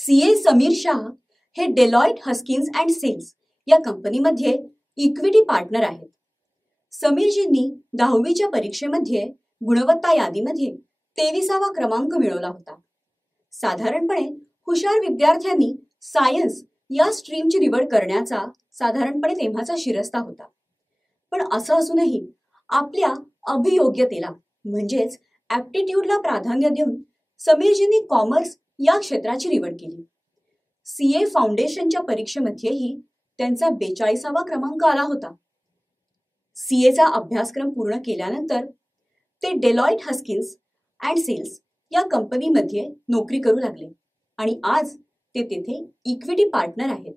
CA Sameer Shah हे Deloitte Haskins and Sells या कंपनीमध्ये इक्विटी पार्टनर आहेत. समीरजींनी 10वीच्या परीक्षेमध्ये गुणवत्ता यादीमध्ये 23वा क्रमांक मिळवला होता. साधारणपणे हुशार विद्यार्थ्यांनी सायन्स या स्ट्रीमची निवड करण्याचा साधारणपणे तेव्हाचा शिरस्ता होता. पण असं असूनही आपल्या अभियोग्यतेला म्हणजेच ॲप्टिट्यूडला प्राधान्य देऊन समीरजींनी कॉमर्स या क्षेत्राची निवड केली. सीए फाउंडेशनच्या परीक्षेमध्येही त्यांचा 42वा क्रमांक आला होता. सीएचा अभ्यासक्रम पूर्ण केल्यानंतर ते डेलॉइट हस्किन्स अँड सेल्स या कंपनीमध्ये नोकरी करू लागले आणि आज ते तेथे इक्विटी पार्टनर आहेत.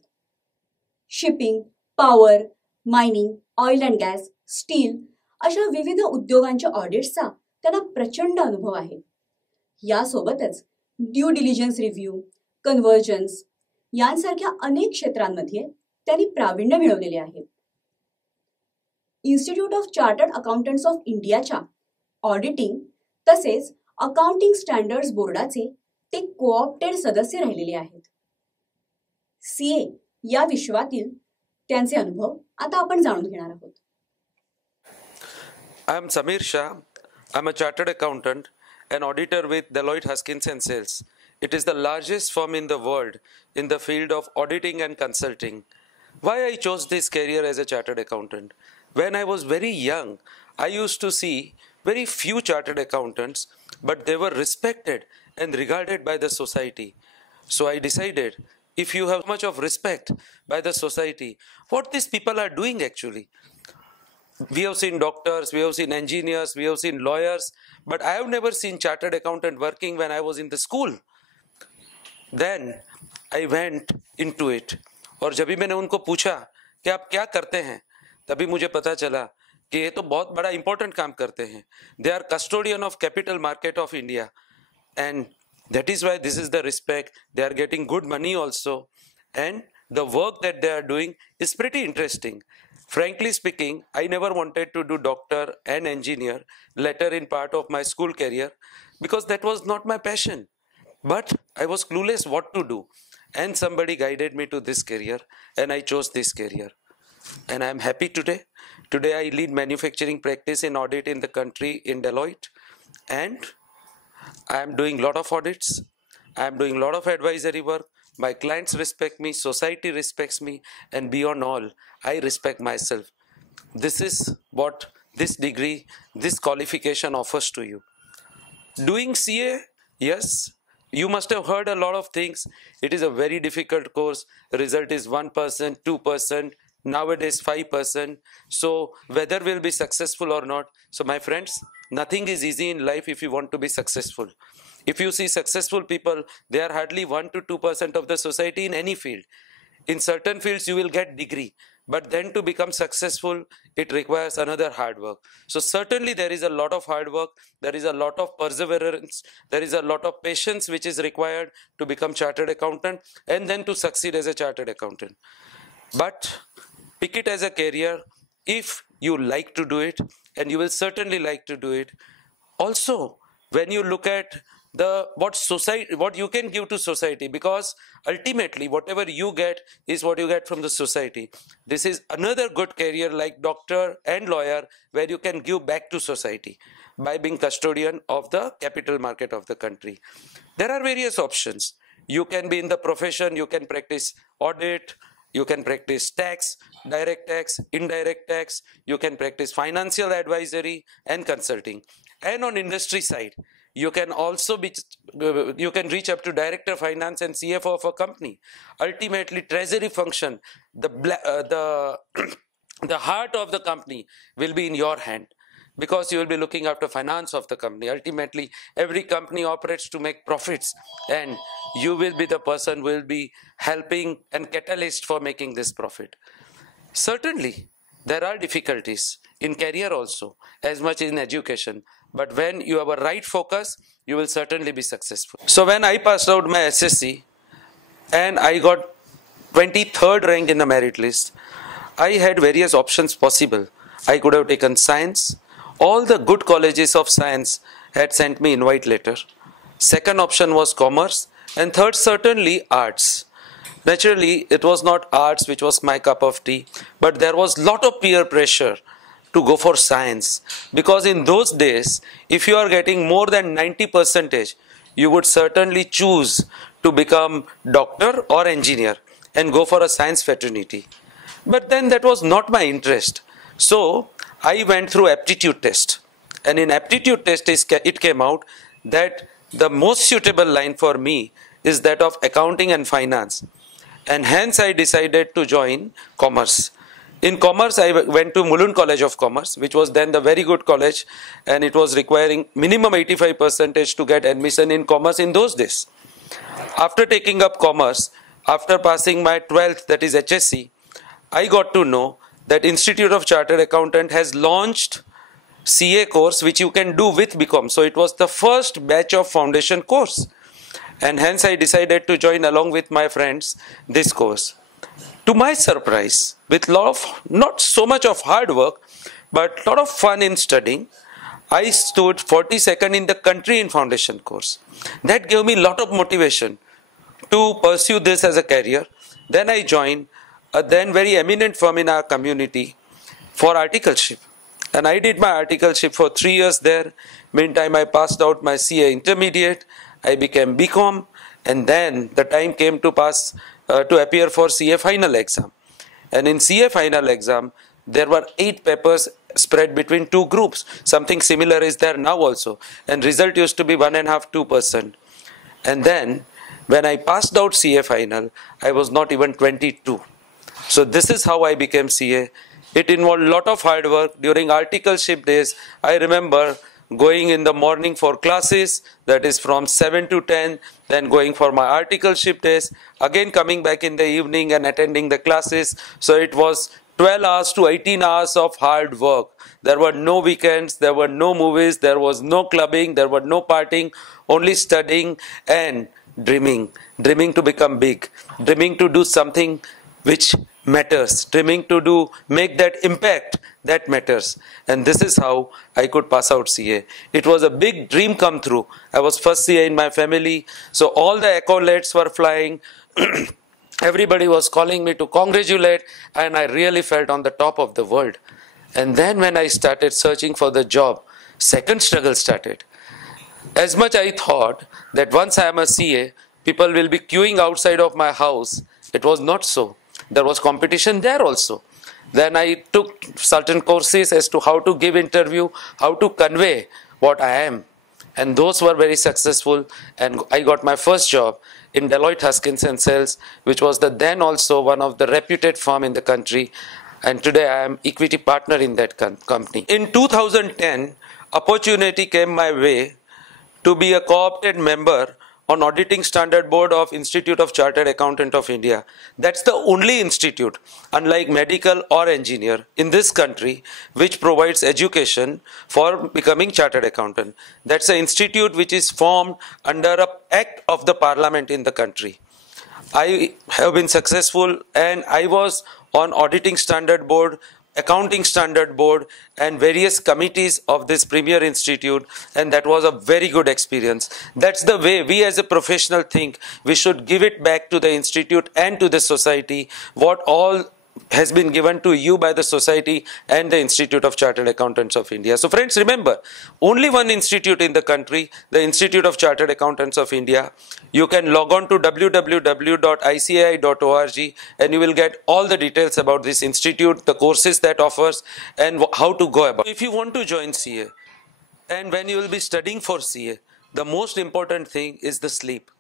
Shipping, power, mining, oil and gas, steel अशा विविध उद्योगांच्या ऑडिट्सचा त्यांना प्रचंड अनुभव आहे. यासोबतच ड्यू डिलिजन्स रिव्ह्यू, कन्व्हर्जन्स यांसारख्या अनेक क्षेत्रांमध्ये त्यांनी प्रावीण्य मिळवलेले आहे. Institute of chartered accountants of इंडियाच्या ऑडिटिंग तसेच अकाउंटिंग स्टँडर्ड्स बोर्डाचे ते कोऑप्टेड सदस्य राहिलेले आहेत. सीए या विश्वातील त्यांचे अनुभव आता आपण जाणून घेणार आहोत. I am Samir Shah. I am a chartered accountant and auditor with Deloitte Haskins and Sells. It is the largest firm in the world in the field of auditing and consulting. Why I chose this career as a chartered accountant? When I was very young, I used to see very few chartered accountants, but they were respected and regarded by the society. So I decided, if you have much of respect by the society, what these people are doing actually? We have seen doctors, we have seen engineers, we have seen lawyers, but I have never seen chartered accountant working when I was in the school. Then I went into it. और जब भी मैंने उनको पूछा कि आप क्या करते हैं, तभी मुझे पता चला कि ये तो बहुत बड़ा इंपॉर्टेंट काम करते हैं. They are custodian of capital market of India, and that is why this is the respect. They are getting good money also, and the work that they are doing is pretty interesting. Frankly speaking, I never wanted to do doctor and engineer later in part of my school career because that was not my passion. But I was clueless what to do, and somebody guided me to this career, and I chose this career. And I am happy today. Today I lead manufacturing practice in audit in the country in Deloitte, and I am doing lot of audits. I am doing lot of advisory work. My clients respect me, society respects me, and beyond all, I respect myself. This is what this degree, this qualification offers to you. Doing CA, yes, you must have heard a lot of things. It is a very difficult course. The result is 1%, 2%, nowadays 5%. So whether we'll be successful or not. So my friends, nothing is easy in life if you want to be successful. If you see successful people, they are hardly 1 to 2% of the society in any field. In certain fields, you will get degree. But then to become successful, it requires another hard work. So certainly there is a lot of hard work. There is a lot of perseverance. There is a lot of patience which is required to become chartered accountant and then to succeed as a chartered accountant. But pick it as a career if you like to do it, and you will certainly like to do it. Also, when you look at what you can give to society, because ultimately whatever you get is what you get from the society. This is another good career like doctor and lawyer where you can give back to society by being custodian of the capital market of the country. There are various options. You can be in the profession, you can practice audit, you can practice tax, direct tax, indirect tax, you can practice financial advisory and consulting. And on industry side, you can also you can reach up to director finance and CFO of a company. Ultimately, treasury function, the heart of the company will be in your hand, because you will be looking after finance of the company. Ultimately, every company operates to make profits, and you will be the person who will be helping and catalyst for making this profit. Certainly, there are difficulties in career also, as much in education. But when you have a right focus, you will certainly be successful. So when I passed out my SSC and I got 23rd rank in the merit list, I had various options possible. I could have taken science. All the good colleges of science had sent me invite letter. Second option was commerce, And third, certainly arts. Naturally, it was not arts which was my cup of tea, but there was lot of peer pressure to go for science. Because in those days, if you are getting more than 90 percentage, you would certainly choose to become doctor or engineer and go for a science fraternity. But then that was not my interest. So I went through aptitude test. And in aptitude test, it came out that the most suitable line for me is that of accounting and finance. And hence I decided to join commerce. In commerce, I went to Mulund College of Commerce, which was then the very good college, and it was requiring minimum 85 percentage to get admission in commerce in those days. After taking up commerce, after passing my 12th, that is HSC, I got to know that Institute of Chartered Accountant has launched CA course which you can do with BCom. So it was the first batch of foundation course. And hence I decided to join along with my friends this course. To my surprise, with lot of, not so much of hard work, but lot of fun in studying, I stood 42nd in the country in foundation course. That gave me lot of motivation to pursue this as a career. Then I joined a then very eminent firm in our community for articleship. And I did my articleship for 3 years there. Meantime, I passed out my CA intermediate. I became BCom. And then the time came to to appear for CA final exam. And in CA final exam, there were 8 papers spread between 2 groups. Something similar is there now also. And result used to be 1.5–2%. And then when I passed out CA final, I was not even 22. So this is how I became CA. It involved a lot of hard work. During articleship days, I remember going in the morning for classes, that is from 7 to 10, then going for my articleship days, again coming back in the evening and attending the classes. So it was 12 hours to 18 hours of hard work. There were no weekends, there were no movies, there was no clubbing, there were no partying, only studying and dreaming to become big, dreaming to do something which matters, dreaming to make that impact that matters. And this is how I could pass out CA. It was a big dream come true. I was first CA in my family, so all the accolades were flying. Everybody was calling me to congratulate, and I really felt on the top of the world. And then when I started searching for the job, second struggle started. As much I thought that once I am a CA, people will be queuing outside of my house. It was not so. There was competition there also. Then I took certain courses as to how to give interview, how to convey what I am. And those were very successful. And I got my first job in Deloitte Haskins and Sells, which was then also one of the reputed firm in the country. And today I am equity partner in that company. In 2010, opportunity came my way to be a co-opted member on Auditing Standard Board of Institute of Chartered Accountant of India. That's the only institute, unlike medical or engineer, in this country which provides education for becoming chartered accountant. That's an institute which is formed under an act of the parliament in the country. I have been successful, and I was on Auditing Standard Board, Accounting Standard Board, and various committees of this premier institute, and that was a very good experience. That's the way we as a professional think we should give it back to the institute and to the society what all has been given to you by the society and the Institute of Chartered Accountants of India. So friends, remember, only one institute in the country, the Institute of Chartered Accountants of India. You can log on to www.icai.org and you will get all the details about this institute, the courses that offers, and how to go about. If you want to join CA, and when you will be studying for CA, the most important thing is the sleep.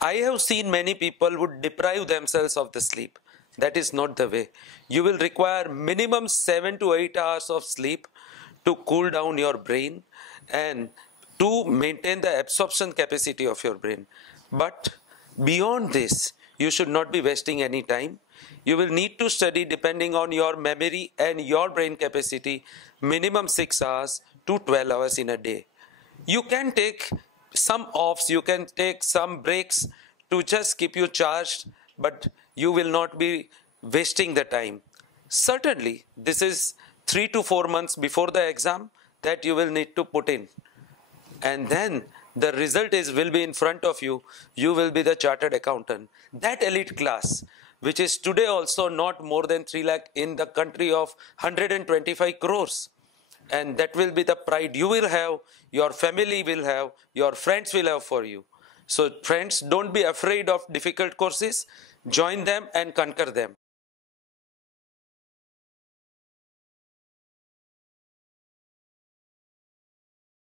I have seen many people would deprive themselves of the sleep. That is not the way. You will require minimum 7 to 8 hours of sleep to cool down your brain and to maintain the absorption capacity of your brain. But beyond this, you should not be wasting any time. You will need to study depending on your memory and your brain capacity, minimum 6 hours to 12 hours in a day. You can take some offs, you can take some breaks to just keep you charged, but you will not be wasting the time. Certainly, this is 3 to 4 months before the exam that you will need to put in. And then The result will be in front of you. You will be the chartered accountant. That elite class, which is today also not more than 3 lakh in the country of 125 crores. And that will be the pride you will have, your family will have, your friends will have for you. So friends, don't be afraid of difficult courses. Join them and conquer them.